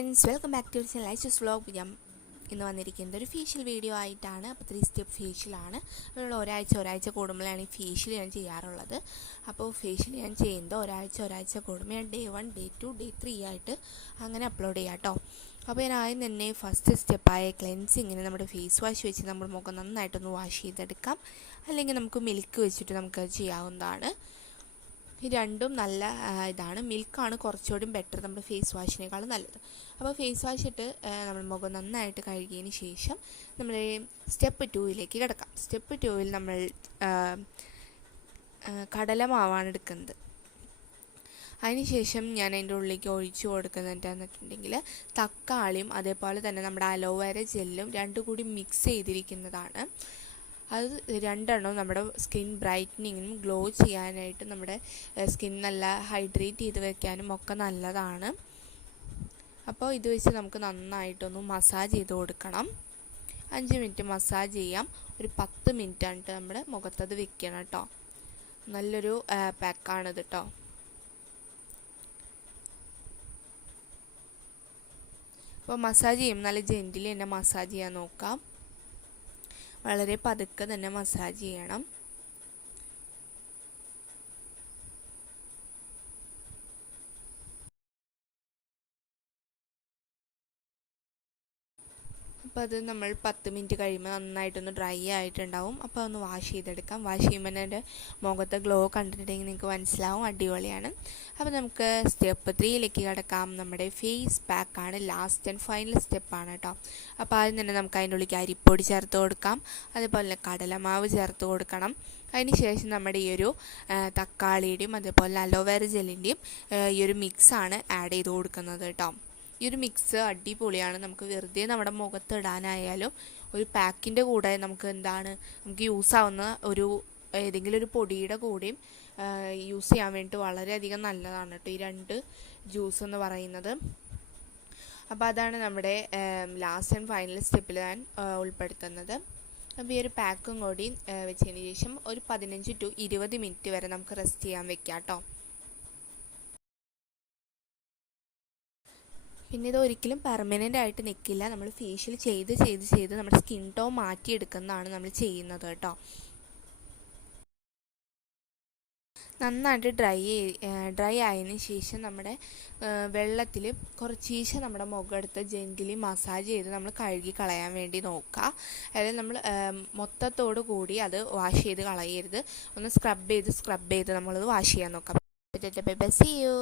Friends, welcome back to ലൈച്ചസ് vlog. ഞാൻ ഇന്ന് വന്നിരിക്കുന്നത് ഒരു ഫേഷ്യൽ വീഡിയോ ആയിട്ടാണ്. അപ്പോൾ 3 സ്റ്റെപ്പ് ഫേഷ്യലാണ്. നമ്മൾ ഒരാഴ്ച കൂടുമ്പോഴാണ് ഈ ഫേഷ്യൽ ഞാൻ ചെയ്യാറുള്ളത്. അപ്പോൾ ഫേഷ്യൽ ഞാൻ ചെയ്യുന്നത് ഒരാഴ്ച കൂടുമ്പോൾ ഞാൻ ഡേ 1, ഡേ 2, ഡേ 3 ആയിട്ട് അങ്ങനെ അപ്ലോഡ് ചെയ്യാം കേട്ടോ. അപ്പോൾ ഞാൻ ആദ്യം തന്നെ ഫസ്റ്റ് സ്റ്റെപ്പായ ക്ലെൻസിങ്ങിന് നമ്മുടെ ഫേസ് വാഷ് വെച്ച് നമ്മൾ മുഖം നന്നായിട്ടൊന്ന് വാഷ് ചെയ്തെടുക്കാം. അല്ലെങ്കിൽ നമുക്ക് മിൽക്ക് വെച്ചിട്ട് നമുക്ക് ചെയ്യാവുന്നതാണ്. ഈ രണ്ടും നല്ല ഇതാണ്. മിൽക്കാണ് കുറച്ചുകൂടി ബെറ്റർ നമ്മുടെ ഫേസ് വാഷിനേക്കാളും നല്ലത്. അപ്പോൾ ഫേസ് വാഷ് ഇട്ട് നമ്മൾ മുഖം നന്നായിട്ട് കഴുകിയതിന് ശേഷം നമ്മൾ സ്റ്റെപ്പ് 2ലേക്ക് കിടക്കാം. സ്റ്റെപ്പ് 2ൽ നമ്മൾ കടലമാവാണ് എടുക്കുന്നത്. അതിനുശേഷം ഞാൻ അതിൻ്റെ ഉള്ളിലേക്ക് ഒഴിച്ചു കൊടുക്കുന്നത് എന്താണെന്നുണ്ടെങ്കിൽ തക്കാളിയും അതേപോലെ തന്നെ നമ്മുടെ അലോവേര ജെല്ലും രണ്ടും കൂടി മിക്സ് ചെയ്തിരിക്കുന്നതാണ്. അത് രണ്ടെണ്ണം നമ്മുടെ സ്കിൻ ബ്രൈറ്റനിങ്ങിനും ഗ്ലോ ചെയ്യാനായിട്ട് നമ്മുടെ സ്കിൻ നല്ല ഹൈഡ്രേറ്റ് ചെയ്ത് വെക്കാനും ഒക്കെ നല്ലതാണ്. അപ്പോൾ ഇത് വെച്ച് നമുക്ക് നന്നായിട്ടൊന്ന് മസാജ് ചെയ്ത് കൊടുക്കണം. 5 മിനിറ്റ് മസാജ് ചെയ്യാം. ഒരു 10 മിനിറ്റ് ആയിട്ട് നമ്മുടെ മുഖത്തത് വെക്കണം കേട്ടോ. നല്ലൊരു പാക്കാണിത് കേട്ടോ. അപ്പോൾ മസാജ് ചെയ്യുമ്പോൾ നല്ല ജെൻറ്റിൽ തന്നെ മസാജ് ചെയ്യാൻ നോക്കാം. വളരെ പതുക്കെ തന്നെ മസാജ് ചെയ്യണം. അപ്പോൾ അത് നമ്മൾ 10 മിനിറ്റ് കഴിയുമ്പോൾ നന്നായിട്ടൊന്ന് ഡ്രൈ ആയിട്ടുണ്ടാവും. അപ്പോൾ ഒന്ന് വാഷ് ചെയ്തെടുക്കാം. വാഷ് ചെയ്യുമ്പോൾ എൻ്റെ മുഖത്തെ ഗ്ലോ കണ്ടിട്ടുണ്ടെങ്കിൽ നിങ്ങൾക്ക് മനസ്സിലാവും, അടിപൊളിയാണ്. അപ്പോൾ നമുക്ക് സ്റ്റെപ്പ് 3ലേക്ക് കിടക്കാം. നമ്മുടെ ഫേസ് പാക്കാണ് ലാസ്റ്റ് ആൻഡ് ഫൈനൽ സ്റ്റെപ്പാണ് കേട്ടോ. അപ്പോൾ ആദ്യം തന്നെ നമുക്ക് അതിൻ്റെ ഉള്ളിലേക്ക് അരിപ്പൊടി ചേർത്ത് കൊടുക്കാം. അതേപോലെ തന്നെ കടലമാവ് ചേർത്ത് കൊടുക്കണം. അതിന് ശേഷം നമ്മുടെ ഈ ഒരു തക്കാളിയുടെയും അതേപോലെ അലോവേര ജെല്ലിൻ്റെയും ഈ ഒരു മിക്സാണ് ആഡ് ചെയ്ത് കൊടുക്കുന്നത് കേട്ടോ. ഈ ഒരു മിക്സ് അടിപൊളിയാണ്. നമുക്ക് വെറുതെ നമ്മുടെ മുഖത്ത് ഇടാനായാലും ഒരു പാക്കിൻ്റെ കൂടെ നമുക്ക് യൂസ് ആവുന്ന ഏതെങ്കിലും ഒരു പൊടിയുടെ കൂടെയും യൂസ് ചെയ്യാൻ വേണ്ടിയിട്ട് വളരെയധികം നല്ലതാണ് കേട്ടോ ഈ 2 ജ്യൂസ് എന്ന് പറയുന്നത്. അപ്പോൾ അതാണ് നമ്മുടെ ലാസ്റ്റ് ആൻഡ് ഫൈനൽ സ്റ്റെപ്പിൽ ഞാൻ ഉൾപ്പെടുത്തുന്നത്. അപ്പോൾ ഈ ഒരു പാക്കും കൂടി വെച്ചതിന് ശേഷം ഒരു 15 to 20 മിനിറ്റ് വരെ നമുക്ക് റെസ്റ്റ് ചെയ്യാൻ വെക്കാം കേട്ടോ. പിന്നെ ഇത് ഒരിക്കലും പെർമനൻ്റ് ആയിട്ട് നിൽക്കില്ല. നമ്മൾ ഫേഷ്യൽ ചെയ്ത് നമ്മുടെ സ്കിൻ ടോൺ മാറ്റിയെടുക്കുന്നതാണ് നമ്മൾ ചെയ്യുന്നത് കേട്ടോ. നന്നായിട്ട് ഡ്രൈ ആയതിന് ശേഷം നമ്മുടെ വെള്ളത്തിൽ കുറച്ചീശ നമ്മുടെ മുഖമെടുത്ത് ജെന്റിലി മസാജ് ചെയ്ത് നമ്മൾ കഴുകി കളയാൻ വേണ്ടി നോക്കുക. അതായത് നമ്മൾ മൊത്തത്തോടു കൂടി അത് വാഷ് ചെയ്ത് കളയരുത്. ഒന്ന് സ്ക്രബ് ചെയ്ത് നമ്മളത് വാഷ് ചെയ്യാൻ നോക്കാം. See you.